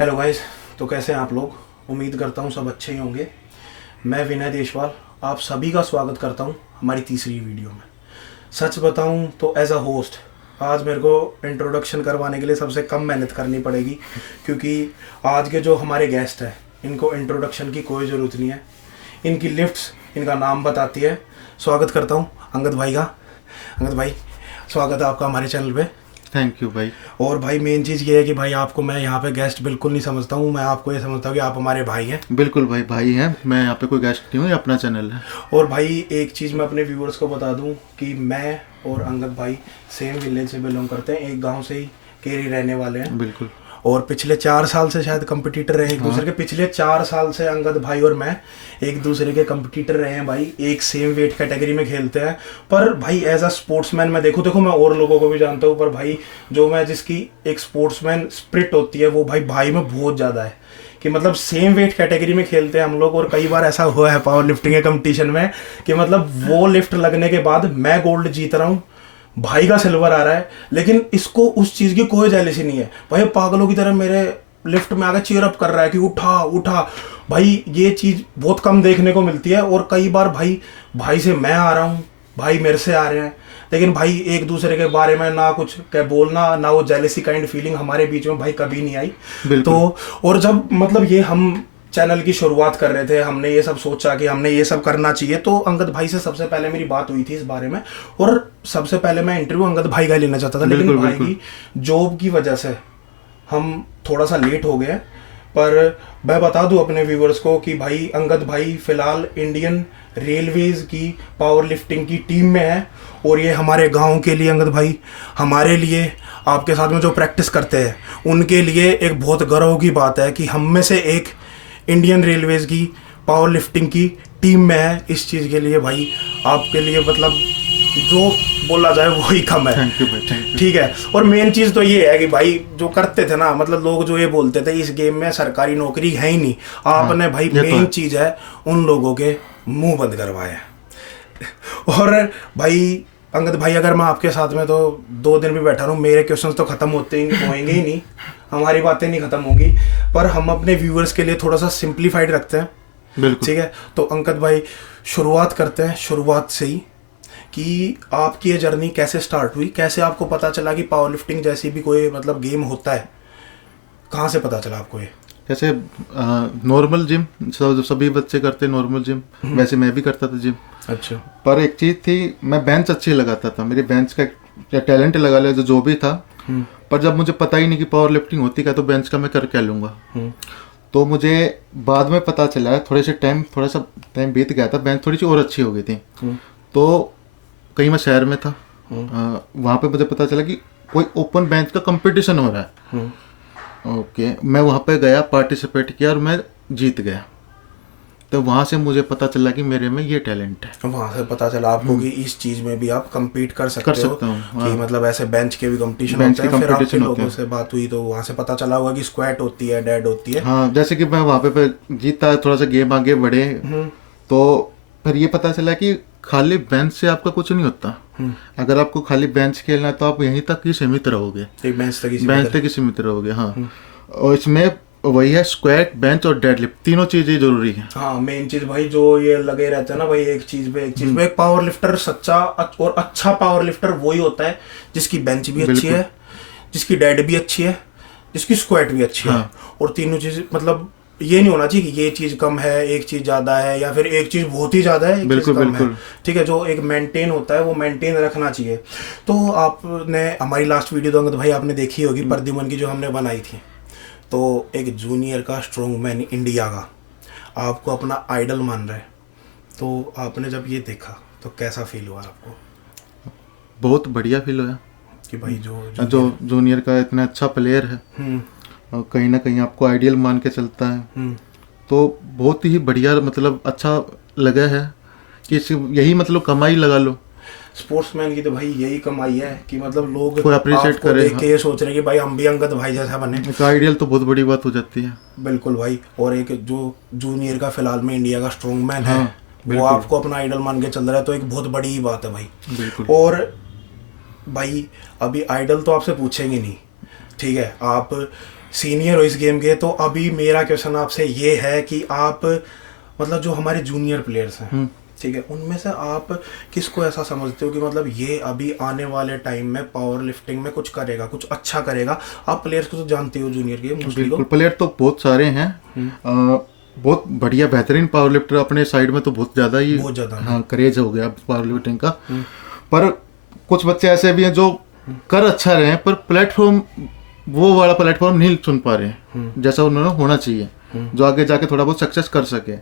Hello guys, तो कैसे हैं आप लोग। उम्मीद करता हूँ सब अच्छे ही होंगे। मैं विनय देशवाल आप सभी का स्वागत करता हूँ हमारी तीसरी वीडियो में। सच बताऊँ तो एज अ होस्ट आज मेरे को इंट्रोडक्शन करवाने के लिए सबसे कम मेहनत करनी पड़ेगी, क्योंकि आज के जो हमारे गेस्ट हैं इनको इंट्रोडक्शन की कोई ज़रूरत नहीं है। इनकी लिफ्ट्स इनका नाम बताती है। स्वागत करता हूँ अंगद भाई का। अंगद भाई, स्वागत है आपका हमारे चैनल पे। थैंक यू भाई। और भाई मेन चीज़ ये है कि भाई आपको मैं यहाँ पे गेस्ट बिल्कुल नहीं समझता हूँ, मैं आपको ये समझता हूँ कि आप हमारे भाई हैं। बिल्कुल भाई, भाई हैं। मैं यहाँ पे कोई गेस्ट नहीं हूँ, ये अपना चैनल है। और भाई एक चीज़ मैं अपने व्यूअर्स को बता दूँ कि मैं और अंगद भाई सेम विलेज से बिलोंग करते हैं, एक गांव से ही केरी रहने वाले हैं। बिल्कुल। और पिछले 4 साल से शायद कंपटीटर रहे एक दूसरे के। पिछले 4 साल से अंगद भाई और मैं एक दूसरे के कंपटीटर रहे हैं भाई, एक सेम वेट कैटेगरी में खेलते हैं। पर भाई एज अ स्पोर्ट्समैन मैं देखो मैं और लोगों को भी जानता हूँ, पर भाई जो मैं जिसकी एक स्पोर्ट्समैन स्पिरिट होती है वो भाई में बहुत ज़्यादा है। कि मतलब सेम वेट कैटेगरी में खेलते हैं हम लोग, और कई बार ऐसा हुआ है पावर लिफ्टिंग के कंपटीशन में कि मतलब वो लिफ्ट लगने के बाद मैं गोल्ड जीत रहा हूँ, भाई का सिल्वर आ रहा है, लेकिन इसको उस चीज़ की कोई जेलसी नहीं है। भाई पागलों की तरह मेरे लिफ्ट में आकर चीयर अप कर रहा है कि उठा उठा। भाई ये चीज़ बहुत कम देखने को मिलती है। और कई बार भाई से मैं आ रहा हूँ, भाई मेरे से आ रहे हैं, लेकिन भाई एक दूसरे के बारे में ना कुछ क्या बोलना, ना वो जेलसी काइंड फीलिंग हमारे बीच में भाई कभी नहीं आई। तो और जब मतलब ये हम चैनल की शुरुआत कर रहे थे, हमने ये सब सोचा कि हमने ये सब करना चाहिए, तो अंगद भाई से सबसे पहले मेरी बात हुई थी इस बारे में। और सबसे पहले मैं इंटरव्यू अंगद भाई का लेना चाहता था, लेकिन भाई की जॉब की वजह से हम थोड़ा सा लेट हो गए। पर मैं बता दूं अपने व्यूवर्स को कि भाई अंगद भाई फ़िलहाल इंडियन रेलवेज़ की पावर लिफ्टिंग की टीम में है। और ये हमारे गांव के लिए अंगद भाई, हमारे लिए, आपके साथ में जो प्रैक्टिस करते हैं उनके लिए एक बहुत गर्व की बात है कि हम में से एक इंडियन रेलवेज़ की पावर लिफ्टिंग की टीम में है। इस चीज़ के लिए भाई आपके लिए मतलब जो बोला जाए वही कम है। थैंक यू भाई, थैंक यू। ठीक है। और मेन चीज़ तो ये है कि भाई जो करते थे ना, मतलब लोग जो ये बोलते थे इस गेम में सरकारी नौकरी है ही नहीं, आपने भाई मेन चीज़ है उन लोगों के मुंह बंद करवाए। और भाई अंगद भाई, अगर मैं आपके साथ में तो 2 दिन भी बैठा रहूँ, मेरे क्वेश्चंस तो ख़त्म होते ही होंगे ही नहीं, हमारी बातें नहीं ख़त्म होंगी। पर हम अपने व्यूअर्स के लिए थोड़ा सा सिंप्लीफाइड रखते हैं। बिल्कुल। ठीक है, तो अंकित भाई शुरुआत करते हैं शुरुआत से ही कि आपकी ये जर्नी कैसे स्टार्ट हुई, कैसे आपको पता चला कि पावर लिफ्टिंग जैसी भी कोई मतलब गेम होता है, कहाँ से पता चला आपको ये? जैसे नॉर्मल जिम सभी बच्चे करते हैं, नॉर्मल जिम, वैसे मैं भी करता था जिम। अच्छा। पर एक चीज़ थी, मैं बेंच अच्छी लगाता था, मेरी बेंच का टैलेंट लगा लिया जो भी था। पर जब मुझे पता ही नहीं कि पावर लिफ्टिंग होती क्या, तो बेंच का मैं कर क्या लूँगा। तो मुझे बाद में पता चला, थोड़ा सा टाइम बीत गया था, बेंच थोड़ी सी और अच्छी हो गई थी। तो कहीं मैं शहर में था, वहाँ पे मुझे पता चला कि कोई ओपन बेंच का कंपटीशन हो रहा है। ओके, मैं वहाँ पे गया, पार्टिसिपेट किया और मैं जीत गया। तो वहाँ से मुझे पता चला कि मेरे में ये टैलेंट है। वहाँ से पता चला आपको कि इस चीज़ में भी आप compete कर सकते हो, हूँ। कि मतलब ऐसे बेंच के भी कंपटीशन होते हैं। फिर आपके लोगों से बात हुई तो वहाँ से पता चला होगा कि स्क्वाट होती है, डेड होती है। हाँ, जैसे कि मैं वहाँ पे जीता, थोड़ा सा गेम आगे बढ़े, तो फिर ये पता चला कि खाली बेंच से आपका कुछ नहीं होता। अगर आपको खाली बेंच खेलना है तो आप यहीं तक ही सीमित रहोगे, बेंच तक ही सीमित रहोगे। हाँ, और इसमें वही है, स्क्वाट, बेंच और डेडलिफ्ट, तीनों चीजें जरूरी हैं। हाँ, मेन चीज भाई जो ये लगे रहते हैं ना भाई, एक चीज पे एक पावर लिफ्टर सच्चा और अच्छा पावर लिफ्टर वही होता है जिसकी बेंच भी अच्छी है, जिसकी डेड भी अच्छी है, जिसकी स्क्वाट भी अच्छी है। और तीनों चीज मतलब ये नहीं होना चाहिए कि ये चीज कम है, एक चीज ज्यादा है, या फिर एक चीज बहुत ही ज्यादा है, एक चीज कम है। ठीक है, जो एक मेंटेन होता है वो मेंटेन रखना चाहिए। तो आपने हमारी लास्ट वीडियो तो अंगद भाई आपने देखी होगी, प्रद्युमन की जो हमने बनाई थी। तो एक जूनियर का स्ट्रॉन्गमैन इंडिया का आपको अपना आइडल मान रहा है, तो आपने जब ये देखा तो कैसा फील हुआ आपको? बहुत बढ़िया फील हुआ कि भाई जो जूनियर का इतना अच्छा प्लेयर है और कहीं ना कहीं आपको आइडियल मान के चलता है, तो बहुत ही बढ़िया, मतलब अच्छा लगा है कि यही मतलब कमाई लगा लो। स्पोर्ट्समैन की तो भाई यही कमाई है कि मतलब लोग कोई अप्रिशिएट करे, देख के ये सोच रहे हैं कि भाई हम भी अंगद भाई जैसा बने। एक आइडियल तो बहुत बड़ी बात हो जाती है। बिल्कुल भाई। और एक जो जूनियर का फिलहाल में इंडिया का स्ट्रॉन्गमैन है, वो आपको अपना आइडल मान के चल रहा है, तो एक बहुत बड़ी बात है भाई। और भाई अभी आइडल तो आपसे पूछेंगे नहीं, ठीक है, आप सीनियर हो इस गेम के, तो अभी मेरा क्वेश्चन आपसे ये है कि आप मतलब जो हमारे जूनियर प्लेयर्स हैं, ठीक है, उनमें से आप किसको ऐसा समझते हो कि मतलब ये अभी आने वाले टाइम में पावर लिफ्टिंग में कुछ करेगा, कुछ अच्छा करेगा? आप प्लेयर्स को तो जानते हो जूनियर के मोस्टली। बिल्कुल, प्लेयर तो बहुत सारे हैं। बहुत बढ़िया बेहतरीन पावर लिफ्टर अपने साइड में तो बहुत ज़्यादा ही, बहुत ज़्यादा, हाँ, क्रेज हो गया पावर लिफ्टिंग का। पर कुछ बच्चे ऐसे भी हैं जो कर अच्छा रहे हैं, पर प्लेटफॉर्म, वो वाला प्लेटफॉर्म नहीं चुन पा रहे हैं जैसा उन्होंने होना चाहिए, जो आगे जाके थोड़ा बहुत सक्सेस कर सके।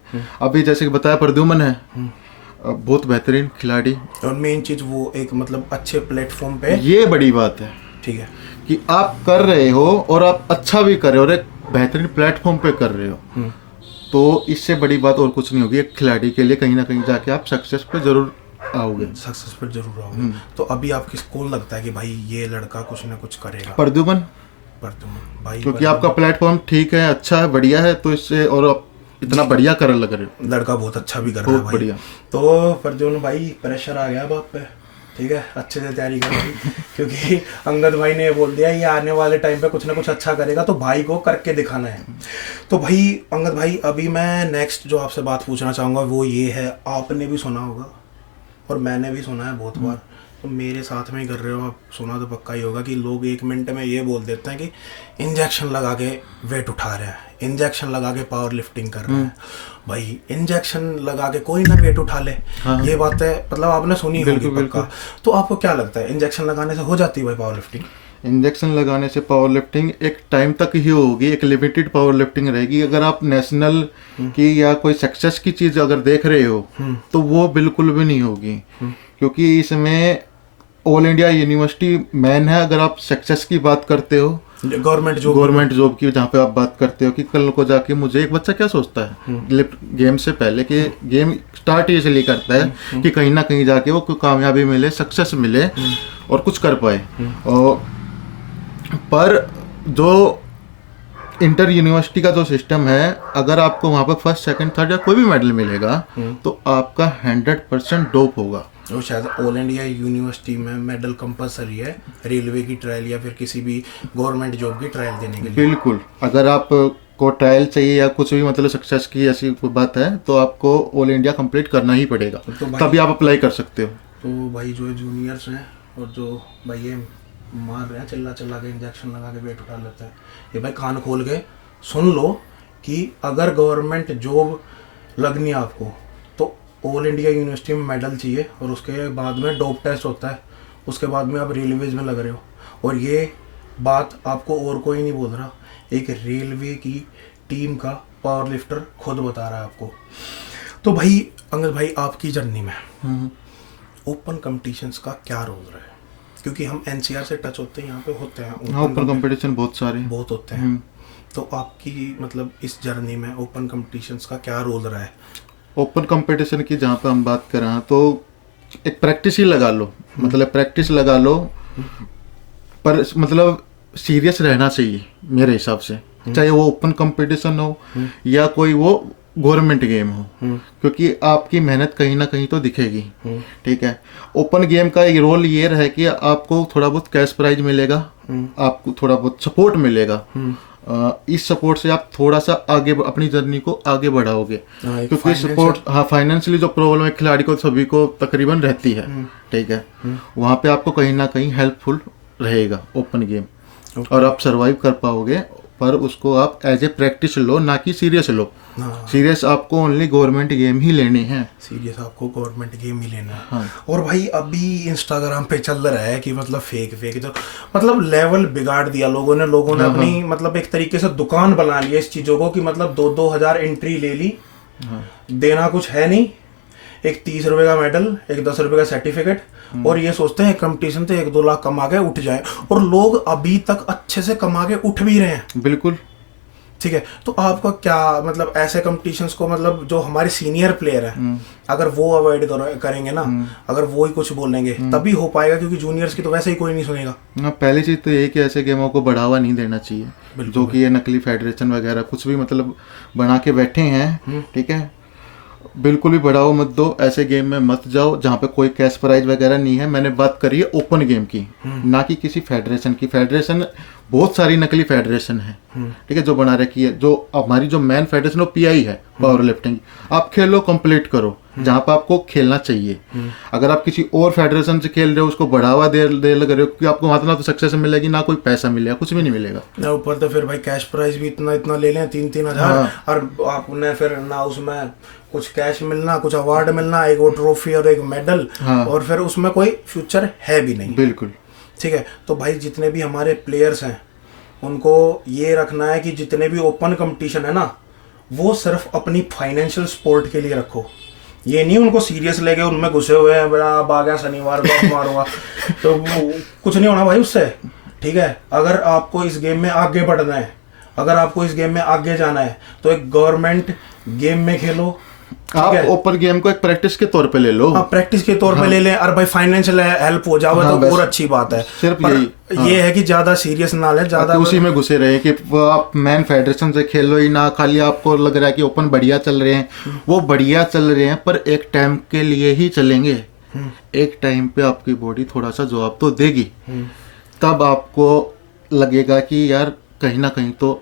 अभी जैसे कि बताया, प्रद्युमन है, बहुत बेहतरीन खिलाड़ी, और मेन चीज़ वो एक मतलब अच्छे प्लेटफॉर्म पे, ये बड़ी बात है, ठीक है, कि आप कर रहे हो और आप अच्छा भी कर रहे हो और एक बेहतरीन प्लेटफॉर्म पे कर रहे हो, तो इससे बड़ी बात और कुछ नहीं होगी एक खिलाड़ी के लिए। कहीं ना कहीं जाके आप सक्सेस पे जरूर आओगे, सक्सेस पर जरूर आओगे। तो अभी आप किसको लगता है कि भाई ये लड़का कुछ ना कुछ करेगा? प्रद्युमन, भाई क्योंकि आपका प्लेटफॉर्म ठीक है, अच्छा है, बढ़िया है, तो इससे, और आप इतना बढ़िया कर लग रहे हो, लड़का बहुत अच्छा भी कर रहा है बहुत भाई। बढ़िया। तो प्रज्वल भाई, प्रेशर आ गया अब आप पे, ठीक है, अच्छे से तैयारी करो भाई, क्योंकि अंगद भाई ने बोल दिया ये आने वाले टाइम पे कुछ ना कुछ अच्छा करेगा, तो भाई को करके दिखाना है। तो भाई अंगद भाई, अभी मैं नेक्स्ट जो आपसे बात पूछना चाहूँगा वो ये है, आपने भी सुना होगा और मैंने भी सुना है बहुत बार, तो मेरे साथ में ही कर रहे हो आप, सुना तो पक्का ही होगा कि लोग 1 मिनट में ये बोल देते हैं कि इंजेक्शन लगा के वेट उठा रहे हैं, इंजेक्शन लगा के पावर लिफ्टिंग कर रहे हैं। भाई इंजेक्शन लगा के कोई ना वेट उठा ले, ये बात है, मतलब आपने सुनी होगी पक्का। तो आपको क्या लगता है, इंजेक्शन लगाने से हो जाती है भाई पावर लिफ्टिंग? इंजेक्शन लगाने से पावर लिफ्टिंग एक टाइम तक ही होगी, एक लिमिटेड पावर लिफ्टिंग रहेगी। अगर आप नेशनल की या कोई सक्सेस की चीज़ अगर देख रहे हो तो वो बिल्कुल भी नहीं होगी, क्योंकि इसमें ऑल इंडिया यूनिवर्सिटी मैन है। अगर आप सक्सेस की बात करते हो, गवर्नमेंट जॉब की जहाँ पे आप बात करते हो कि कल को जाके, मुझे एक बच्चा क्या सोचता है गेम से पहले कि गेम स्टार्ट इसलिए करता है कि कहीं ना कहीं जाके वो कामयाबी मिले, सक्सेस मिले और कुछ कर पाए। और पर जो इंटर यूनिवर्सिटी का जो सिस्टम है, अगर आपको वहाँ पर फर्स्ट सेकंड थर्ड या कोई भी मेडल मिलेगा तो आपका 100% डोप होगा। और शायद ऑल इंडिया यूनिवर्सिटी में मेडल कंपलसरी है रेलवे की ट्रायल या फिर किसी भी गवर्नमेंट जॉब की ट्रायल देने के लिए। बिल्कुल, अगर आप को ट्रायल चाहिए या कुछ भी मतलब सक्सेस की ऐसी कोई बात है तो आपको ऑल इंडिया कंप्लीट करना ही पड़ेगा, तो तभी आप अप्लाई कर सकते हो। तो भाई जो जूनियर्स हैं और जो भाई ये मार रहे हैं चिल्ला चिल्ला के इंजेक्शन लगा के वेट उठा लेते हैं, ये भाई कान खोल के सुन लो कि अगर गवर्नमेंट जॉब लगनी है आपको तो ऑल इंडिया यूनिवर्सिटी में मेडल चाहिए, और उसके बाद में डोप टेस्ट होता है, उसके बाद में आप रेलवेज में लग रहे हो। और ये बात आपको और कोई नहीं बोल रहा, एक रेलवे की टीम का पावर लिफ्टर खुद बता रहा है आपको। तो भाई अंगद भाई, आपकी जर्नी में ओपन कंपटीशंस का क्या रोल रहा है? क्योंकि हम एनसीआर से टच होते हैं, यहाँ पे होते हैं ओपन कंपटीशन बहुत होते हैं। तो आपकी मतलब इस जर्नी में ओपन कंपटीशंस का क्या रोल रहा है? ओपन कंपटीशन की जहाँ पे हम बात कर रहे हैं तो एक प्रैक्टिस ही लगा लो, मतलब प्रैक्टिस लगा लो, पर मतलब सीरियस रहना चाहिए मेरे हिसाब से, चाहे वो ओपन कंपटीशन हो या कोई वो गवर्नमेंट गेम हो, क्योंकि आपकी मेहनत कहीं ना कहीं तो दिखेगी। ठीक है, ओपन गेम का एक रोल ये रहे कि आपको थोड़ा बहुत कैश प्राइज मिलेगा, आपको थोड़ा बहुत सपोर्ट मिलेगा, इस सपोर्ट से आप थोड़ा सा आगे अपनी जर्नी को आगे बढ़ाओगे, क्योंकि सपोर्ट, हाँ, फाइनेंशियली जो प्रॉब्लम है खिलाड़ी को सभी को तकरीबन रहती है। ठीक है, वहाँ पे आपको कहीं ना कहीं हेल्पफुल रहेगा ओपन गेम, और आप सरवाइव कर पाओगे। पर उसको आप एज ए प्रैक्टिस लो, ना कि सीरियस लो। सीरियस आपको ओनली गवर्नमेंट गेम ही लेने हैं, सीरियस आपको गवर्नमेंट गेम ही लेना है। हाँ। और भाई अभी इंस्टाग्राम पे चल रहा है कि मतलब फेक जो मतलब लेवल बिगाड़ दिया लोगों ने अपनी मतलब एक तरीके से दुकान बना ली है इस चीज़ों को, कि मतलब 2-2 हज़ार एंट्री ले ली, देना कुछ है नहीं, एक 30 रुपये का मेडल, एक 10 रुपये का सर्टिफिकेट, और ये सोचते हैं कंपटीशन से 1-2 लाख कमा के उठ जाए, और लोग अभी तक अच्छे से कमा के उठ भी रहे हैं। बिल्कुल, ठीक है। तो आपका क्या मतलब ऐसे कंपटीशंस को, मतलब जो हमारे सीनियर प्लेयर हैं अगर वो अवॉइड करेंगे ना, अगर वो ही कुछ बोलेंगे तभी हो पाएगा, क्योंकि जूनियर्स की तो वैसे ही कोई नहीं सुनेगा। पहली चीज़ तो यही कि ऐसे गेमों को बढ़ावा नहीं देना चाहिए, जो कि ये नकली फेडरेशन वगैरह कुछ भी मतलब बना के बैठे हैं। ठीक है, बिल्कुल भी बढ़ावा मत दो, ऐसे गेम में मत जाओ जहाँ पे कोई कैश प्राइज वगैरह नहीं है। मैंने बात करी है ओपन गेम की, ना कि किसी फेडरेशन की। फेडरेशन बहुत सारी नकली फेडरेशन है, ठीक है, जो बना रखी है। जो हमारी जो मेन फेडरेशन वो पीआई है, पावर लिफ्टिंग। आप खेलो, कंप्लीट करो जहाँ पे आपको खेलना चाहिए। अगर आप किसी और फेडरेशन से खेल रहे हो, उसको बढ़ावा दे लग रहे हो, क्योंकि आपको वहाँ तो ना तो सक्सेस मिलेगी, ना कोई पैसा मिलेगा, कुछ भी नहीं मिलेगा। ना ऊपर तो फिर भाई कैश प्राइज भी इतना इतना ले लें, 3-3 हज़ार, और आपने फिर ना उसमें कुछ कैश मिलना, कुछ अवार्ड मिलना, एक वो ट्रॉफी और एक मेडल, और फिर उसमें कोई फ्यूचर है भी नहीं। बिल्कुल ठीक है, तो भाई जितने भी हमारे प्लेयर्स हैं उनको ये रखना है कि जितने भी ओपन कंपटीशन है ना, वो सिर्फ अपनी फाइनेंशियल सपोर्ट के लिए रखो। ये नहीं उनको सीरियस लेके उनमें घुसे हुए हैं, बड़ा अब आ गया शनिवार को मारूंगा तो कुछ नहीं होना भाई उससे। ठीक है, अगर आपको इस गेम में आगे बढ़ना है, अगर आपको इस गेम में आगे जाना है, तो एक गवर्नमेंट गेम में खेलो। आप ओपन गेम को एक प्रैक्टिस के तौर पे ले लो। हाँ, प्रैक्टिस के तौर पे ले लें, और भाई फाइनेंशियल हेल्प हो जाए तो और अच्छी बात है। सिर्फ यही ये है कि ज्यादा सीरियस ना ले, ज्यादा उसी में घुसे रहे कि आप मैन फेडरेशन से खेलो ही ना। खाली आपको लग रहा है कि ओपन बढ़िया चल रहे हैं, वो बढ़िया चल रहे हैं, पर एक टाइम के लिए ही चलेंगे। एक टाइम पे आपकी बॉडी थोड़ा सा जवाब तो देगी, तब आपको लगेगा कि यार कहीं ना कहीं तो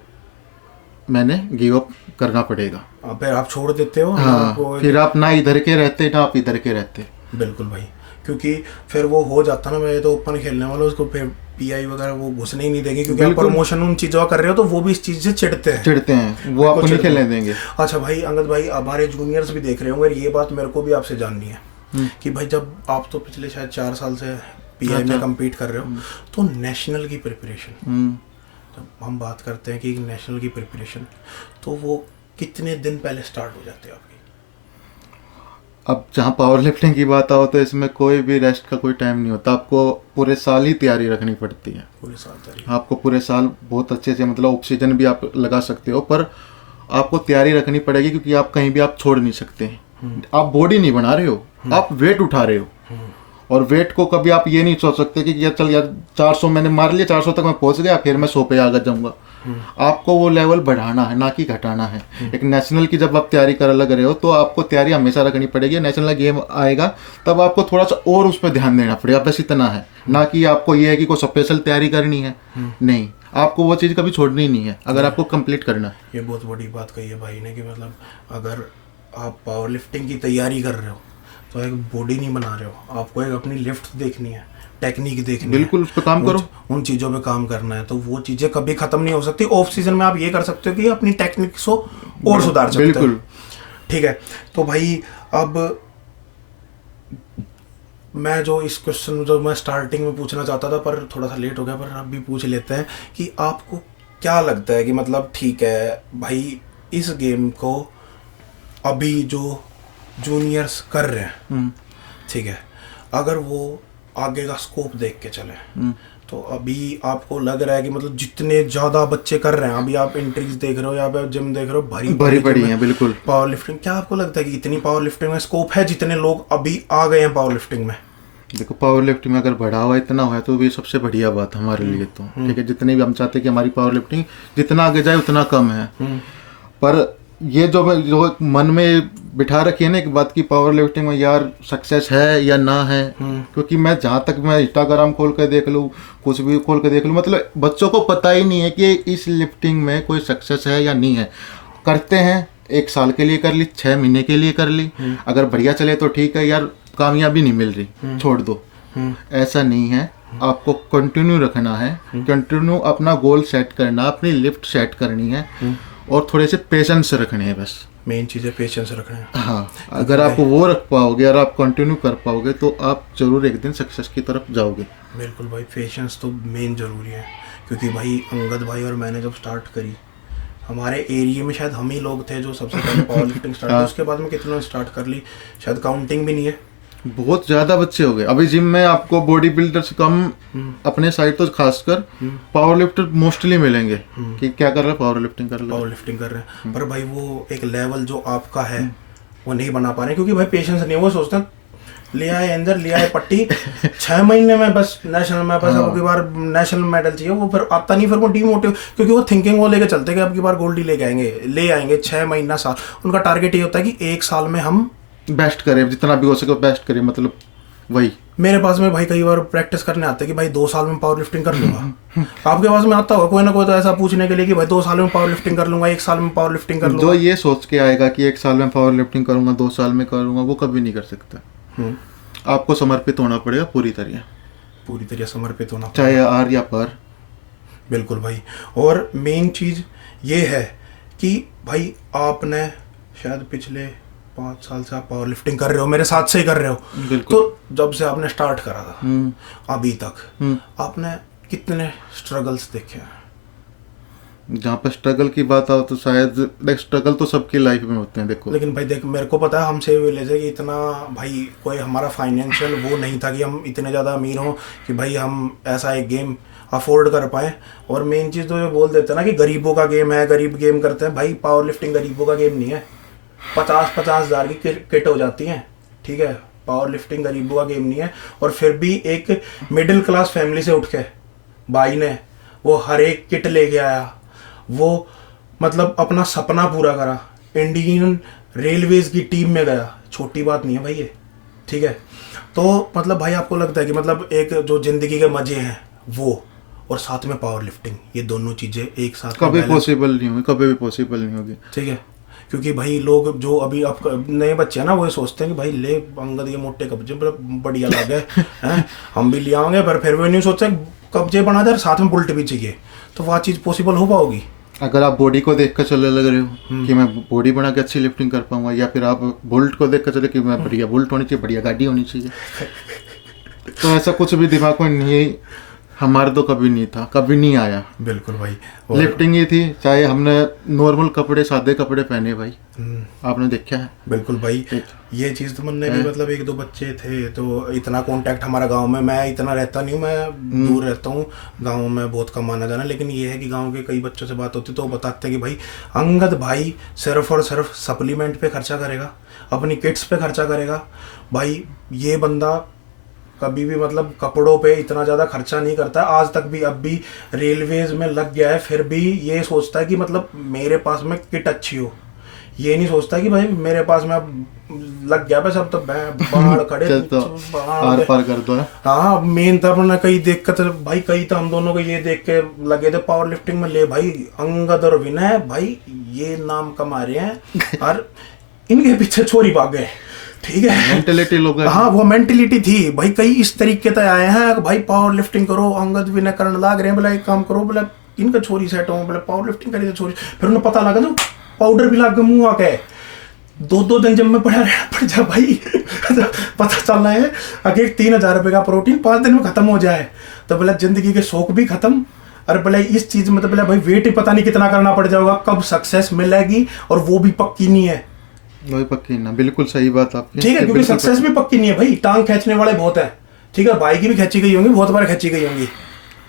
मैंने गिव अप करना पड़ेगा। फिर आप छोड़ देते हो। हाँ, फिर आप ना इधर के रहते ना आप इधर के रहते। बिल्कुल भाई, क्योंकि फिर वो हो जाता ना, मैं तो ओपन खेलने वाला, उसको फिर पीआई वगैरह वो घुसने ही नहीं देंगे, क्योंकि आप प्रमोशन उन चीज़ों का कर रहे हो, तो वो भी इस चीज़ से चिढ़ते हैं, वो आपको नहीं खेलने देंगे। अच्छा भाई अंगद भाई, हमारे जूनियर्स भी देख रहे होंगे, ये बात मेरे को भी आपसे जाननी है कि भाई जब आप तो पिछले शायद 4 साल से पीआई में कम्पीट कर रहे हो, तो नेशनल की प्रिपरेशन, जब हम बात करते हैं कि नेशनल की प्रिपरेशन, तो वो कितने दिन पहले स्टार्ट हो जाते हैं आपकी? अब जहाँ पावर लिफ्टिंग की बात आओ तो इसमें कोई भी रेस्ट का कोई टाइम नहीं होता। आपको पूरे साल ही तैयारी रखनी पड़ती है। पूरे साल तैयारी, आपको पूरे साल बहुत अच्छे से, मतलब ऑक्सीजन भी आप लगा सकते हो, पर आपको तैयारी रखनी पड़ेगी, क्योंकि आप कहीं भी आप छोड़ नहीं सकते। आप बॉडी नहीं बना रहे हो, आप वेट उठा रहे हो, और वेट को कभी आप ये नहीं सोच सकते कि यार चल यार 400 मैंने मार लिया, 400 तक मैं पहुंच गया, फिर मैं 100 पे आगे जाऊंगा। आपको वो लेवल बढ़ाना है, ना कि घटाना है। एक नेशनल की जब आप तैयारी कर लग रहे हो, तो आपको तैयारी हमेशा रखनी पड़ेगी। नेशनल गेम आएगा तब आपको थोड़ा सा और उस पर ध्यान देना पड़ेगा, बस इतना है। ना कि आपको ये है कि कोई स्पेशल तैयारी करनी है, नहीं, आपको वो चीज़ कभी छोड़नी नहीं है अगर आपको कंप्लीट करना है। ये बहुत बड़ी बात कही है भाई ने, कि मतलब अगर आप पावर लिफ्टिंग की तैयारी कर रहे हो तो एक बॉडी नहीं बना रहे हो, आपको एक अपनी लिफ्ट देखनी है, टेक्निक देखनी है, बिल्कुल उस पर काम करो, उन चीज़ों पे काम करना है, तो वो चीज़ें कभी ख़त्म नहीं हो सकती। ऑफ सीजन में आप ये कर सकते हो कि अपनी टेक्निक को और सुधार सकते हो। बिल्कुल ठीक है, तो भाई अब मैं जो इस क्वेश्चन जो मैं स्टार्टिंग में पूछना चाहता था, पर थोड़ा सा लेट हो गया, पर अब भी पूछ लेते हैं कि आपको क्या लगता है कि मतलब ठीक है भाई, इस गेम को अभी जो जूनियर्स कर रहे हैं, ठीक है, अगर वो आगे का स्कोप देख के चले, तो अभी आपको लग रहा है कि मतलब जितने ज़्यादा बच्चे कर रहे हैं, अभी आप एंट्रीज देख रहे हो या आप जिम देख रहे हो, भरी पड़ी है। बिल्कुल पावर लिफ्टिंग, क्या आपको लगता है कि इतनी पावर लिफ्टिंग में स्कोप है, जितने लोग अभी आ गए हैं पावर लिफ्टिंग में? देखो, पावर लिफ्टिंग में अगर बढ़ावा इतना है तो भी सबसे बढ़िया बात हमारे लिए, तो ठीक है, जितने भी हम चाहते हैं कि हमारी पावर लिफ्टिंग जितना आगे जाए उतना कम है। पर ये जो मन में बिठा रखी है ना एक बात की, पावर लिफ्टिंग में यार सक्सेस है या ना है, क्योंकि मैं जहाँ तक मैं इंस्टाग्राम खोल कर देख लूँ, कुछ भी खोल कर देख लूँ, मतलब बच्चों को पता ही नहीं है कि इस लिफ्टिंग में कोई सक्सेस है या नहीं है। करते हैं, 1 साल के लिए कर ली, 6 महीने के लिए कर ली, अगर बढ़िया चले तो ठीक है, यार कामयाबी नहीं मिल रही, छोड़ दो। ऐसा नहीं है, आपको कंटिन्यू रखना है, कंटिन्यू अपना गोल सेट करना, अपनी लिफ्ट सेट करनी है, और थोड़े से पेशेंस रखने हैं, बस मेन चीज़ है पेशेंस रखना है। हाँ, अगर आप वो रख पाओगे और आप कंटिन्यू कर पाओगे तो आप जरूर एक दिन सक्सेस की तरफ जाओगे। बिल्कुल भाई, पेशेंस तो मेन ज़रूरी है, क्योंकि भाई अंगद भाई और मैंने जब स्टार्ट करी, हमारे एरिया में शायद हम ही लोग थे जो सबसे पहले पावर लिफ्टिंग स्टार्ट की। उसके बाद में कितना स्टार्ट कर ली, शायद काउंटिंग भी नहीं है, बहुत ज्यादा बच्चे हो गए। अभी जिम में आपको बॉडी बिल्डर से कम अपने साइड तो खासकर पावर लिफ्टर मोस्टली मिलेंगे कि क्या कर रहे हैं, पावर लिफ्टिंग कर रहे हैं। पर भाई वो एक लेवल जो आपका है वो नहीं बना पा रहे, क्योंकि भाई पेशेंस नहीं है। वो सोचते हैं ले आए अंदर, ले आए पट्टी, 6 महीने में बस नेशनल में, बस अब की बार नेशनल मेडल चाहिए। वो फिर आता नहीं, फिर वो डिमोटिव, क्योंकि वो थिंकिंग वो लेके चलते कि अब की बार गोल्ड ही ले आएंगे 6 महीना साल। उनका टारगेट ये होता है कि 1 साल में हम बेस्ट करें, जितना भी हो सके बेस्ट करें, मतलब वही। मेरे पास में भाई कई बार प्रैक्टिस करने आते हैं कि भाई 2 साल में पावर लिफ्टिंग कर लूंगा। आपके पास में आता होगा कोई ना कोई तो ऐसा पूछने के लिए कि भाई 2 साल में पावर लिफ्टिंग कर लूंगा, 1 साल में पावर लिफ्टिंग कर जो लूंगा। ये सोच के आएगा कि 1 साल में पावर लिफ्टिंग करूंगा, 2 साल में करूंगा, वो कभी नहीं कर सकता। आपको समर्पित होना पड़ेगा पूरी तरह समर्पित होना, चाहे आर या पार। बिल्कुल भाई। और मेन चीज ये है कि भाई आपने शायद पिछले 5 साल से आप पावर लिफ्टिंग कर रहे हो, मेरे साथ से ही कर रहे हो। बिल्कुल। तो जब से आपने स्टार्ट करा था अभी तक आपने कितने स्ट्रगल्स देखे हैं? जहाँ पर स्ट्रगल की बात आओ तो शायद स्ट्रगल तो सबकी लाइफ में होते हैं, देखो। लेकिन भाई देख, मेरे को पता है हमसे विलेज है कि इतना भाई कोई हमारा फाइनेंशियल वो नहीं था कि हम इतने ज़्यादा अमीर हों कि भाई हम ऐसा एक गेम अफोर्ड कर पाएँ। और मेन चीज़ तो ये बोल देते हैं ना कि गरीबों का गेम है, गरीब गेम करते हैं। भाई पावर लिफ्टिंग गरीबों का गेम नहीं है। 50-50 हज़ार की किट हो जाती हैं, ठीक है। पावर लिफ्टिंग गरीबों का गेम नहीं है। और फिर भी एक मिडिल क्लास फैमिली से उठ के भाई ने वो हर एक किट लेके आया, वो मतलब अपना सपना पूरा करा, इंडियन रेलवेज की टीम में गया। छोटी बात नहीं है भाई ये, ठीक है। तो मतलब भाई आपको लगता है कि मतलब एक जो जिंदगी के मजे हैं वो, और साथ में पावर लिफ्टिंग, ये दोनों चीज़ें एक साथ कभी पॉसिबल नहीं होगी, कभी भी पॉसिबल नहीं होगी, ठीक है। क्योंकि भाई लोग जो अभी अब नए बच्चे हैं ना, वो सोचते हैं कि भाई ले अंगद ये मोटे कब्जे बढ़िया लगे हैं, हम भी ले आएंगे। पर फिर वो नहीं सोचते कब्जे बना दे, साथ में बुल्ट भी चाहिए, तो वह चीज़ पॉसिबल हो पाओगी? अगर आप बॉडी को देख कर चलने लग रहे हो कि मैं बॉडी बना के अच्छी लिफ्टिंग कर पाऊंगा, या फिर आप बुल्ट को देख कर चले कि मैं बढ़िया बुल्ट होनी चाहिए, बढ़िया गाड़ी होनी चाहिए, तो ऐसा कुछ भी दिमाग में नहीं, हमारे तो कभी नहीं था, कभी नहीं आया। बिल्कुल भाई। लिफ्टिंग ही थी, चाहे हमने नॉर्मल कपड़े, सादे कपड़े पहने भाई, आपने देखा है। बिल्कुल भाई। ये चीज़ तो मैंने भी मतलब 1-2 बच्चे थे, तो इतना कांटेक्ट हमारा गांव में, मैं इतना रहता नहीं हूँ, मैं दूर रहता हूँ, गांव में बहुत कम आना जाना। लेकिन ये है कि गांव के कई बच्चों से बात होती तो वो बताते हैं कि भाई अंगद भाई सिर्फ और सिर्फ सप्लीमेंट पे खर्चा करेगा, अपनी किट्स पे खर्चा करेगा। भाई ये बंदा कभी भी मतलब कपड़ों पे इतना ज़्यादा खर्चा नहीं करता। आज तक भी, अब भी रेलवेज में लग गया है, फिर भी ये सोचता है कि मतलब मेरे पास में किट अच्छी हो। ये नहीं सोचता कि भाई मेरे पास में अब लग गया बस, अब तो बाहर खड़े आर पार कर दो। हाँ, मेन था अपना कई देख कर भाई, कई तो हम दोनों को ये देख के लगे थे पावर लिफ्टिंग में, ले भाई अंगद और विनय भाई ये नाम कमा रहे हैं, और इनके पीछे छोरी भाग गए, ठीक है। मेंटेलिटी लोग, हाँ वो मेंटेलिटी थी भाई। कई इस तरीके से आए हैं भाई पावर लिफ्टिंग करो, अंगद विनय करने लाग रहे हैं, बोला एक काम करो, बोला इनका छोरी सेट हो, बोला पावर लिफ्टिंग करी तो छोरी। फिर उन्हें पता लगा तो पाउडर भी लाग मुंह आके 2-2 दिन जब मैं पड़ा रहना पड़ जा भाई पता चल रहा है अगर 3,000 रुपये का प्रोटीन 5 दिन में खत्म हो जाए, तो बोला जिंदगी के शौक भी खत्म। अरे बोला इस चीज में तो बोला भाई वेट ही पता नहीं कितना करना पड़ जाएगा, कब सक्सेस मिलेगी, और वो भी पक्की नहीं है। वही पक्की ना, बिल्कुल सही बात आपकी, ठीक है। क्योंकि सक्सेस भी पक्की नहीं है भाई, टांग खींचने वाले बहुत है, ठीक है। बाइक भी खींची गई होंगी, बहुत बार खींची गई होंगी।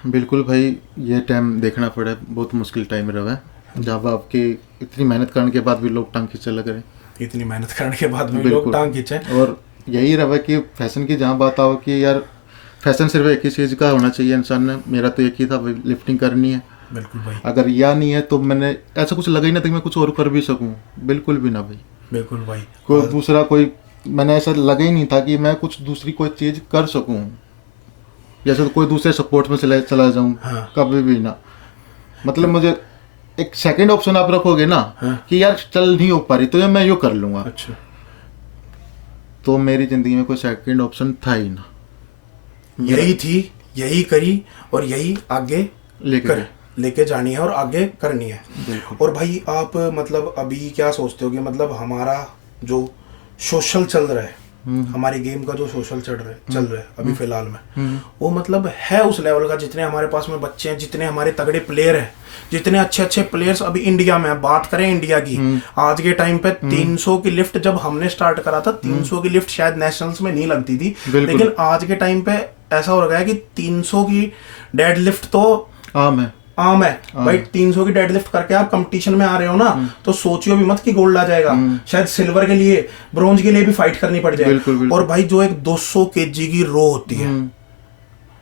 बिल्कुल भाई, ये टाइम देखना पड़ा, बहुत मुश्किल टाइम रहा है, जब आपकी इतनी मेहनत करने के बाद भी लोग टांग खींचे लग रहे, इतनी मेहनत करने के बाद भी लोग टांग खींचे। और यही रहा कि फैशन की जहाँ बात आओ कि यार फैशन सिर्फ एक ही चीज़ का होना चाहिए इंसान ने, मेरा तो एक ही था भाई, लिफ्टिंग करनी है। बिल्कुल भाई। अगर या नहीं है तो मैंने ऐसा कुछ लगा ही ना था कि मैं कुछ और कर भी सकूं, बिल्कुल भी ना भाई। बिल्कुल भाई। कोई दूसरा कोई मैंने ऐसा लगा ही नहीं था कि मैं कुछ दूसरी कोई चीज़ कर सकूं, जैसे तो कोई दूसरे सपोर्ट में चला जाऊं। हाँ। कभी भी ना, मतलब मुझे एक सेकंड ऑप्शन आप रखोगे ना, हाँ। कि यार चल नहीं हो पा रही तो यार मैं यो कर लूंगा, अच्छा, तो मेरी जिंदगी में कोई सेकंड ऑप्शन था ही ना, यही थी, यही करी, और यही आगे लेके जानी है और आगे करनी है। और भाई आप मतलब अभी क्या सोचते हो कि मतलब हमारा जो सोशल चल रहा है, हमारी गेम का जो सोशल चल रहा है अभी फिलहाल में, वो मतलब है उस लेवल का, जितने हमारे पास में बच्चे हैं, जितने हमारे तगड़े प्लेयर हैं, जितने अच्छे अच्छे प्लेयर्स अभी इंडिया में, बात करें इंडिया की, आज के टाइम पे 300 की लिफ्ट जब हमने स्टार्ट करा था, 300 की लिफ्ट शायद नेशनल्स में नहीं लगती थी, लेकिन आज के टाइम पे ऐसा हो गया है कि 300 की डेड लिफ्ट तो आम है, आम है भाई। 300 की डेडलिफ्ट करके आप कंपटीशन में आ रहे हो ना, तो सोचियो भी मत कि गोल्ड आ जाएगा। शायद सिल्वर के लिए, ब्रोंज के लिए भी फाइट करनी पड़ जाए। बिल्कुल। और भाई जो एक 200 केजी की रो होती है,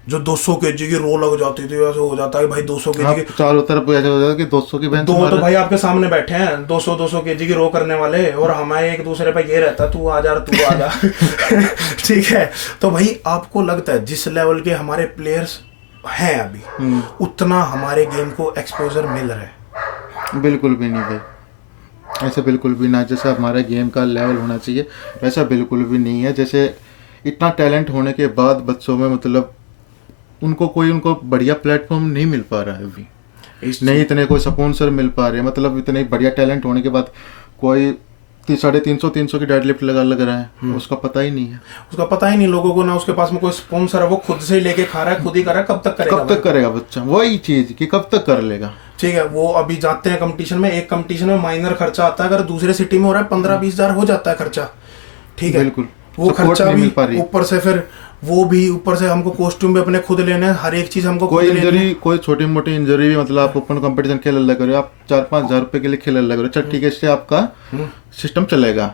जो 200 केजी की रो लग जाती थी, वैसे हो जाता है भाई 200 केजी की चारों तरफ ऐसा हो जाता है कि 200 की बेंच दो तो भाई आपके सामने बैठे हैं 200 केजी की रो करने वाले, और हमारे एक दूसरे पे ये रहता तू आ जा तू आ जा ठीक है। तो भाई आपको लगता है जिस लेवल के हमारे प्लेयर्स हैं अभी, उतना हमारे गेम को एक्सपोजर मिल रहा है? बिल्कुल भी नहीं भाई, ऐसा बिल्कुल भी ना। जैसा हमारा गेम का लेवल होना चाहिए वैसा बिल्कुल भी नहीं है। जैसे इतना टैलेंट होने के बाद बच्चों में मतलब उनको बढ़िया प्लेटफॉर्म नहीं मिल पा रहा है अभी, नहीं इतने कोई स्पॉन्सर मिल पा रहे हैं। मतलब इतने बढ़िया टैलेंट होने के बाद कोई 350 की डेडलिफ्ट लग रहा है, उसका पता ही नहीं है। उसका पता ही नहीं लोगों को, ना उसके पास में कोई स्पॉन्सर है, वो खुद से लेके खा रहा है, खुद ही कर रहा है। कब तक करेगा बच्चा? वही चीज कि कब तक कर लेगा। ठीक है, वो अभी जाते हैं कंपटीशन में, एक कंपटीशन में माइनर खर्चा आता है, अगर दूसरे सिटी में हो रहा है 15-20 हजार हो जाता है खर्चा। ठीक है, बिल्कुल। वो खर्चा भी ऊपर से, फिर वो भी ऊपर से हमको कॉस्ट्यूम भी अपने खुद लेने हैं, हर एक चीज हमको कोई इंजरी, कोई छोटी मोटी इंजरी भी, मतलब आप ओपन कंपटीशन खेलने लग रहे हो, आप 4-5 हजार रुपए के लिए खेलने लग रहे हो, चल ठीक है, इससे आपका सिस्टम चलेगा।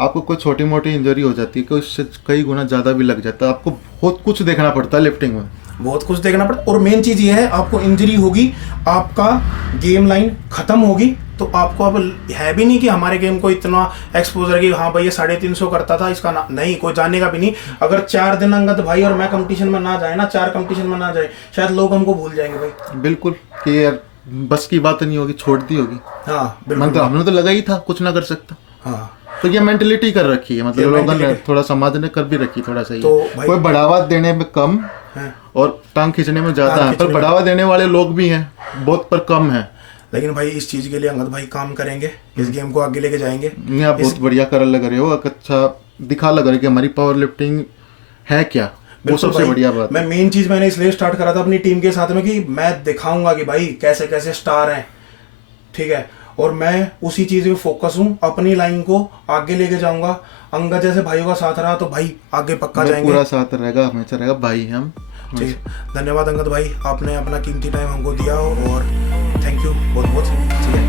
आपको कोई छोटी मोटी इंजरी हो जाती है, कोई इससे कई गुना ज्यादा भी लग जाता है। आपको बहुत कुछ देखना पड़ता है लिफ्टिंग में, बहुत कुछ देखना पड़ता। और मेन चीज ये है, आपको इंजरी होगी, आपका गेम लाइन खत्म होगी, तो आपको अब है भी नहीं कि हमारे गेम को इतना एक्सपोजर कि हाँ भाई ये 350 करता था इसका ना, नहीं, कोई जानेगा भी नहीं। अगर 4 दिन अंगद भाई और मैं कंपटीशन में ना जाए ना, 4 कंपटीशन में ना जाए, शायद लोग हमको भूल जाएंगे भाई। बिल्कुल, कि यार बस की बात नहीं होगी, छोड़ दी होगी। हाँ मतलब हमने तो लगा ही था कुछ ना कर सकता। हाँ, तो ये मेंटेलिटी कर रखी है, मतलब लोगों ने थोड़ा, समाज ने कर भी रखी थोड़ा सा। तो कोई बढ़ावा देने में कम और टांग खींचने में ज्यादा है, पर बढ़ावा देने वाले लोग भी हैं बहुत, पर कम है। लेकिन भाई इस चीज के लिए अंगद भाई काम करेंगे, इस गेम को आगे लेके जाएंगे। नहीं, आप बहुत बढ़िया कर लग रहे हो, अच्छा दिखा लग रहा है कि हमारी पावर लिफ्टिंग है क्या, वो सबसे बढ़िया बात। मैं मेन चीज मैंने इसलिए स्टार्ट करा था अपनी टीम के साथ में कि मैं दिखाऊंगा कि भाई कैसे कैसे स्टार हैं। ठीक है, और मैं उसी चीज में फोकस हूँ, अपनी लाइन को आगे लेके जाऊंगा। अंगद जैसे भाइयों का साथ रहा तो भाई आगे पक्का जाएंगे, पूरा साथ रहेगा, हमेशा रहेगा भाई हम। ठीक, धन्यवाद अंगद भाई, आपने अपना कीमती टाइम हमको दिया और थैंक यू बहुत बहुत। ठीक है।